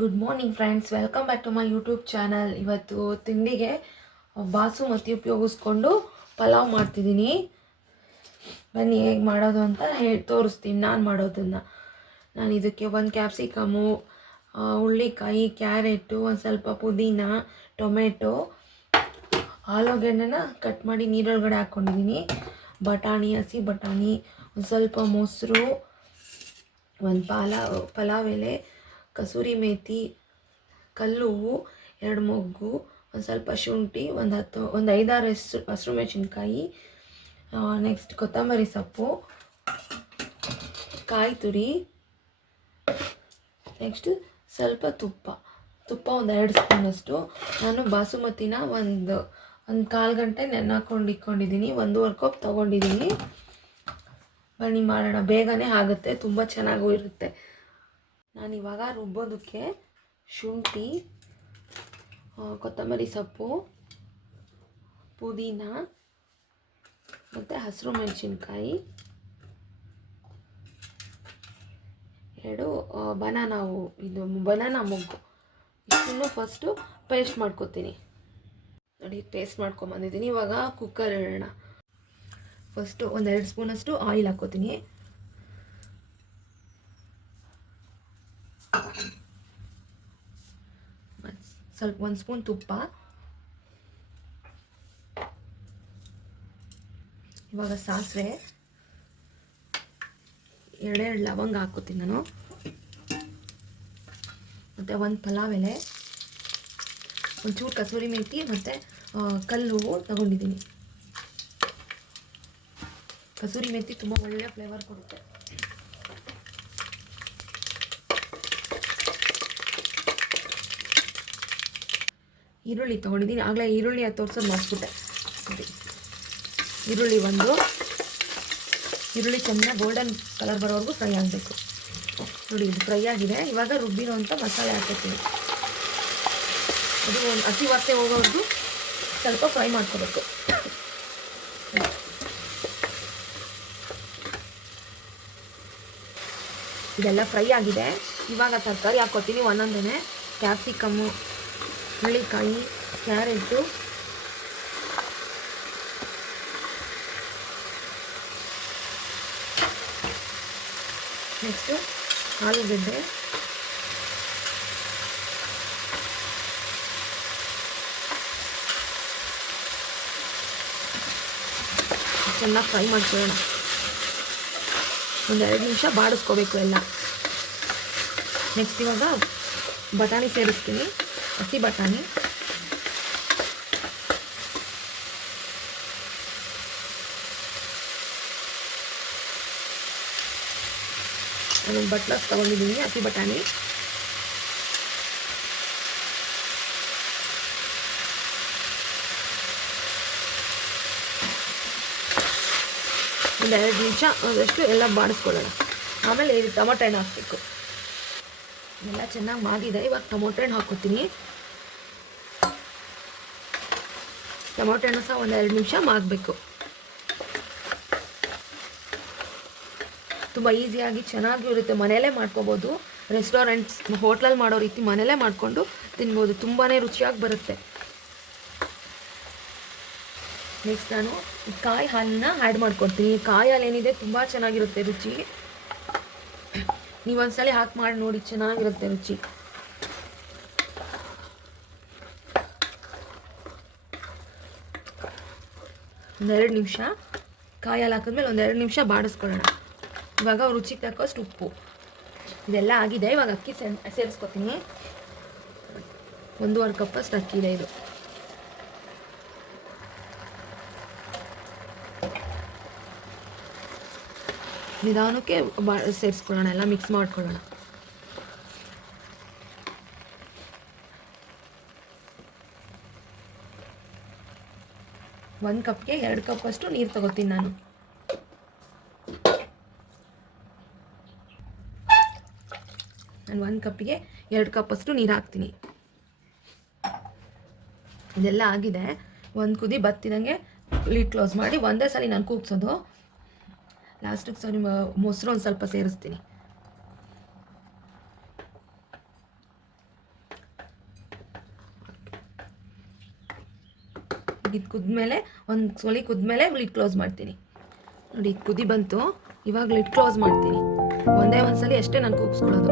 Good morning friends, welcome back to my YouTube channel. ಇವತ್ತು ತಿಂಡಿಗೆ ಬಾಸುಮತಿ ಉಪಯೋಗಿಸ್ಕೊಂಡು ಪಲಾವ್ ಮಾಡ್ತಿದ್ದೀನಿ. ಬನ್ನಿ ಹೇಗೆ ಮಾಡೋದು ಅಂತ ತೋರಿಸ್ತೀನಿ ನಾನು ಮಾಡೋದನ್ನು. ನಾನು ಇದಕ್ಕೆ ಒಂದು ಕ್ಯಾಪ್ಸಿಕಮು, ಹುಳ್ಳಿಕಾಯಿ, ಕ್ಯಾರೆಟು, ಒಂದು ಸ್ವಲ್ಪ ಪುದೀನ, ಟೊಮೆಟೊ, ಆಲೂಗೆಡ್ಡೆನ ಕಟ್ ಮಾಡಿ ನೀರೊಳಗಡೆ ಹಾಕ್ಕೊಂಡಿದ್ದೀನಿ. ಬಟಾಣಿ, ಹಸಿ ಬಟಾಣಿ, ಒಂದು ಸ್ವಲ್ಪ ಮೊಸರು, ಒಂದು ಪಲಾವ್ ಎಲೆ, ಕಸೂರಿ ಮೇಥಿ, ಕಲ್ಲುವು, 2 ಮೊಗ್ಗು, ಒಂದು ಸ್ವಲ್ಪ ಶುಂಠಿ, ಒಂದು 5-6 ಹಸಿರು ಮೆಣಸಿನ್ಕಾಯಿ, ನೆಕ್ಸ್ಟ್ ಕೊತ್ತಂಬರಿ ಸೊಪ್ಪು, ಕಾಯಿ ತುರಿ, ನೆಕ್ಸ್ಟ್ ಸ್ವಲ್ಪ ತುಪ್ಪ ಒಂದು 2 ಸ್ಪೂನಷ್ಟು. ನಾನು ಬಾಸುಮತಿನ ಒಂದು 1/4 ಗಂಟೆ ನೆನೆಹಾಕೊಂಡು ಇಟ್ಕೊಂಡಿದ್ದೀನಿ. 1.5 ಕಪ್ ತೊಗೊಂಡಿದ್ದೀನಿ. ಬನ್ನಿ ಮಾಡೋಣ, ಬೇಗನೆ ಆಗುತ್ತೆ, ತುಂಬ ಚೆನ್ನಾಗೂ ಇರುತ್ತೆ. ನಾನಿವಾಗ ರುಬ್ಬೋದಕ್ಕೆ ಶುಂಠಿ, ಕೊತ್ತಂಬರಿ ಸೊಪ್ಪು, ಪುದೀನ ಮತ್ತು ಹಸಿರು ಮೆಣಸಿನ್ಕಾಯಿ, 2 ಬನಾನಾ ಮೊಗ್ಗು, ಇಷ್ಟನ್ನು ಫಸ್ಟು ಪೇಸ್ಟ್ ಮಾಡ್ಕೊತೀನಿ. ನೋಡಿ, ಪೇಸ್ಟ್ ಮಾಡ್ಕೊಂಬಂದಿದ್ದೀನಿ. ಇವಾಗ ಕುಕ್ಕರ್ ಇಡೋಣ. ಫಸ್ಟು 1-2 ಸ್ಪೂನಷ್ಟು ಆಯಿಲ್ ಹಾಕ್ಕೋತೀನಿ. ಸ್ವಲ್ಪ 1 ಸ್ಪೂನ್ ತುಪ್ಪ. ಇವಾಗ ಸಾಸಿವೆ, 2 ಲವಂಗ ಹಾಕ್ಕೋತೀನಿ ನಾನು, ಮತ್ತು 1 ಪಲಾವ್ ಎಲೆ, ಒಂಚೂರು ಕಸೂರಿ ಮೆಥಿ ಮತ್ತು ಕಲ್ಲು ತಗೊಂಡಿದ್ದೀನಿ. ಕಸೂರಿ ಮೆಥಿ ತುಂಬ ಒಳ್ಳೆಯ ಫ್ಲೇವರ್ ಕೊಡುತ್ತೆ. ಈರುಳ್ಳಿ ತೊಗೊಂಡಿದ್ದೀನಿ. ಆಗಲೇ ಈರುಳ್ಳಿ ತೋರಿಸೋದು ಮರ್ಸ್ಬಿಟ್ಟೆ. ಸರಿ, ಈರುಳ್ಳಿ ಚೆನ್ನಾಗಿ ಗೋಲ್ಡನ್ ಕಲರ್ ಬರೋವರೆಗೂ ಫ್ರೈ ಆಗಬೇಕು. ನೋಡಿ, ಇದು ಫ್ರೈ ಆಗಿದೆ. ಇವಾಗ ರುಬ್ಬಿರೋ ಅಂಥ ಮಸಾಲೆ ಹಾಕ್ತೀನಿ. ಅದು ಒಂದು ಹಸಿ ವಾಸನೆ ಹೋಗೋವರೆಗೂ ಸ್ವಲ್ಪ ಫ್ರೈ ಮಾಡ್ಕೋಬೇಕು. ಇದೆಲ್ಲ ಫ್ರೈ ಆಗಿದೆ. ಇವಾಗ ತರಕಾರಿ ಹಾಕ್ಕೋತೀನಿ ಒಂದೊಂದೇ. ಕ್ಯಾಪ್ಸಿಕಮ್ಮು, ಹುಳ್ಳಿಕಾಯಿ, ಕ್ಯಾರೆಟು, ನೆಕ್ಸ್ಟು ಆಲೂಗಡ್ಡೆ, ಚೆನ್ನಾಗಿ ಫ್ರೈ ಮಾಡ್ಕೊಳ್ಳೋಣ. 1-2 ನಿಮಿಷ ಬಾಡಿಸ್ಕೋಬೇಕು ಎಲ್ಲ. ನೆಕ್ಸ್ಟ್ ಇವಾಗ ಬಟಾಣಿ ಸೇರಿಸ್ತೀನಿ. ಹಸಿ ಬಟಾಣಿ, ನಾನೊಂದು ಬಟ್ಲಸ್ ತೊಗೊಂಡಿದ್ದೀನಿ ಹಸಿ ಬಟಾಣಿ. ಒಂದು 2 ನಿಮಿಷ ಅದಷ್ಟು ಎಲ್ಲ ಬಾಡಿಸ್ಕೊಳ್ಳೋಣ. ಆಮೇಲೆ ಇದು ಟೊಮೊಟೊ ಹಣ್ಣು ಹಾಕಬೇಕು. ಎಲ್ಲ ಚೆನ್ನಾಗಿ ಮಾಗಿದೆ. ಇವಾಗ ಟೊಮೊಟೊ ಹಣ್ಣು ಹಾಕ್ಕೊತೀನಿ. ಟೊಮೊಟೊ ಹಣ್ಣು ಸಹ 1-2 ನಿಮಿಷ ಮಾಗಬೇಕು. ತುಂಬ ಈಸಿಯಾಗಿ ಚೆನ್ನಾಗಿ ಇರುತ್ತೆ. ಮನೆಯಲ್ಲೇ ಮಾಡ್ಕೋಬೋದು. ರೆಸ್ಟೋರೆಂಟ್ಸ್, ಹೋಟ್ಲಲ್ಲಿ ಮಾಡೋ ರೀತಿ ಮನೆಯಲ್ಲೇ ಮಾಡಿಕೊಂಡು ತಿನ್ಬೋದು. ತುಂಬಾ ರುಚಿಯಾಗಿ ಬರುತ್ತೆ. ನೆಕ್ಸ್ಟ್ ನಾನು ಕಾಯಿ ಹಾಲನ್ನ ಆ್ಯಡ್ ಮಾಡ್ಕೊಡ್ತೀನಿ. ಕಾಯಿ ಹಾಲು ಏನಿದೆ ತುಂಬ ಚೆನ್ನಾಗಿರುತ್ತೆ ರುಚಿ. ನೀವೊಂದ್ಸಲ ಹಾಕಿ ಮಾಡಿ ನೋಡಿ, ಚೆನ್ನಾಗಿರುತ್ತೆ ರುಚಿ. ಒಂದೆರಡು ನಿಮಿಷ ಕಾಯಿ ಹಾಲು ಹಾಕಿದ್ಮೇಲೆ 1-2 ನಿಮಿಷ ಬಾಡಿಸ್ಕೊಳ್ಳೋಣ. ಇವಾಗ ರುಚಿಗೆ ತಕ್ಕಷ್ಟು ಉಪ್ಪು, ಇದೆಲ್ಲ ಆಗಿದೆ. ಇವಾಗ ಅಕ್ಕಿ ಸೇರಿಸ್ಕೊತೀನಿ. 1.5 ಕಪ್ಪಷ್ಟು ಅಕ್ಕಿ ಇದೆ. ಇದು ನಿಧಾನಕ್ಕೆ ಸೇರಿಸ್ಕೊಳ್ಳೋಣ, ಎಲ್ಲ ಮಿಕ್ಸ್ ಮಾಡ್ಕೊಳ್ಳೋಣ. ಒಂದು ಕಪ್ಗೆ 2 ಕಪ್ಪಷ್ಟು ನೀರು ತಗೋತೀನಿ ನಾನು. ನಾನು 1 ಕಪ್ಪಿಗೆ 2 ಕಪ್ಪಷ್ಟು ನೀರು ಹಾಕ್ತೀನಿ. ಇದೆಲ್ಲ ಆಗಿದೆ. ಒಂದು ಕುದಿ ಬತ್ತಿದಂಗೆ ಲಿಡ್ ಕ್ಲೋಸ್ ಮಾಡಿ ಒಂದೇ ಸಲ ನಾನು ಕೂಗ್ಸೋದು. ಲಾಸ್ಟಿಗೆ ಮೊಸರು ಒಂದು ಸ್ವಲ್ಪ ಸೇರಿಸ್ತೀನಿ. ಇವಾಗ ಇದು ಕುದ್ಮೇಲೆ ಒಂದು ಸೊಲಿ ಕುದ್ಮೇಲೆ ಲಿಡ್ ಕ್ಲೋಸ್ ಮಾಡ್ತೀನಿ. ನೋಡಿ ಇದು ಕುದಿ ಬಂತು, ಇವಾಗ ಲಿಡ್ ಕ್ಲೋಸ್ ಮಾಡ್ತೀನಿ. ಒಂದೇ ಒಂದು ಸಲ ಅಷ್ಟೇ ನಾನು ಕೂಗಿಸ್ಕೊಳ್ಳೋದು.